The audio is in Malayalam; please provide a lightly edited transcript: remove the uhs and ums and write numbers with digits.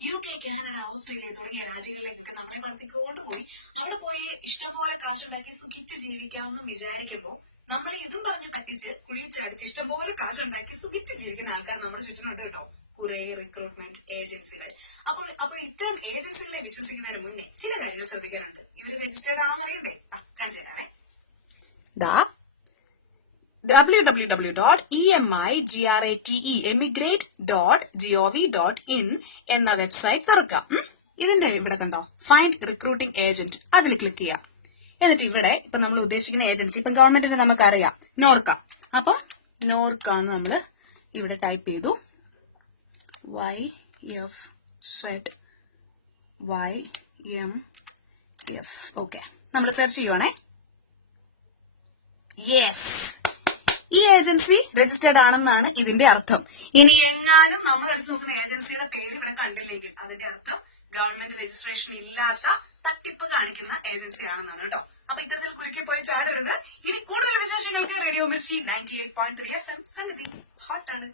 UK, കാനഡ, ഓസ്ട്രേലിയ തുടങ്ങിയ രാജ്യങ്ങളിലേക്കൊക്കെ നമ്മളെ പറത്തിക്കൊണ്ട് പോയി അവിടെ പോയി ഇഷ്ടംപോലെ കാശുണ്ടാക്കി സുഖിച്ച് ജീവിക്കാമെന്ന് വിചാരിക്കുമ്പോൾ നമ്മൾ ഇതും പറഞ്ഞ് പറ്റിച്ച് കുഴിച്ചടിച്ച് ഇഷ്ടംപോലെ കാശുണ്ടാക്കി സുഖിച്ച് ജീവിക്കുന്ന ആൾക്കാർ നമ്മുടെ ചുറ്റിനുണ്ട് കേട്ടോ. കുറെ റിക്രൂട്ട്മെന്റ് ഏജൻസികൾ. അപ്പോൾ ഇത്തരം ഏജൻസികളെ വിശ്വസിക്കുന്നതിന് മുന്നേ ചില കാര്യങ്ങൾ ശ്രദ്ധിക്കാനുണ്ട്. ഇവര് രജിസ്റ്റേർഡ് ആണോ അറിയണ്ടേ? കാണിച്ചു തരാമേ. www.emigrate.gov.in എന്ന വെബ്സൈറ്റ് തുറക്കാം. ഇതിന്റെ ഇവിടെ കണ്ടോ ഫൈൻഡ് റിക്രൂട്ടിംഗ് ഏജന്റ്, അതിൽ ക്ലിക്ക് ചെയ്യാം. എന്നിട്ട് ഇവിടെ ഇപ്പൊ നമ്മൾ ഉദ്ദേശിക്കുന്ന ഏജൻസി ഇപ്പൊ ഗവൺമെന്റിന് നമുക്കറിയാം നോർക്ക. അപ്പം നോർക്ക എന്ന് നമ്മൾ ഇവിടെ ടൈപ്പ് ചെയ്തു. YFZYMF. ഓക്കെ, നമ്മൾ സെർച്ച് ചെയ്യുവാണേ. യെസ്, ഈ ഏജൻസി രജിസ്റ്റേർഡ് ആണെന്നാണ് ഇതിന്റെ അർത്ഥം. ഇനി എങ്ങാനും നമ്മൾ എടുത്തു നോക്കുന്ന ഏജൻസിയുടെ പേര് ഇവിടെ കണ്ടില്ലെങ്കിൽ അതിന്റെ അർത്ഥം ഗവൺമെന്റ് രജിസ്ട്രേഷൻ ഇല്ലാത്ത തട്ടിപ്പ് കാണിക്കുന്ന ഏജൻസി ആണെന്നാണ് കേട്ടോ. അപ്പൊ ഇത്തരത്തിൽ കുരുക്കി പോയി ചാടരുത്. ഇനി കൂടുതൽ വിശേഷങ്ങൾക്ക് റേഡിയോ മിർച്ചി 98.3 FM സംഗതി ഹോട്ട് ആണ്.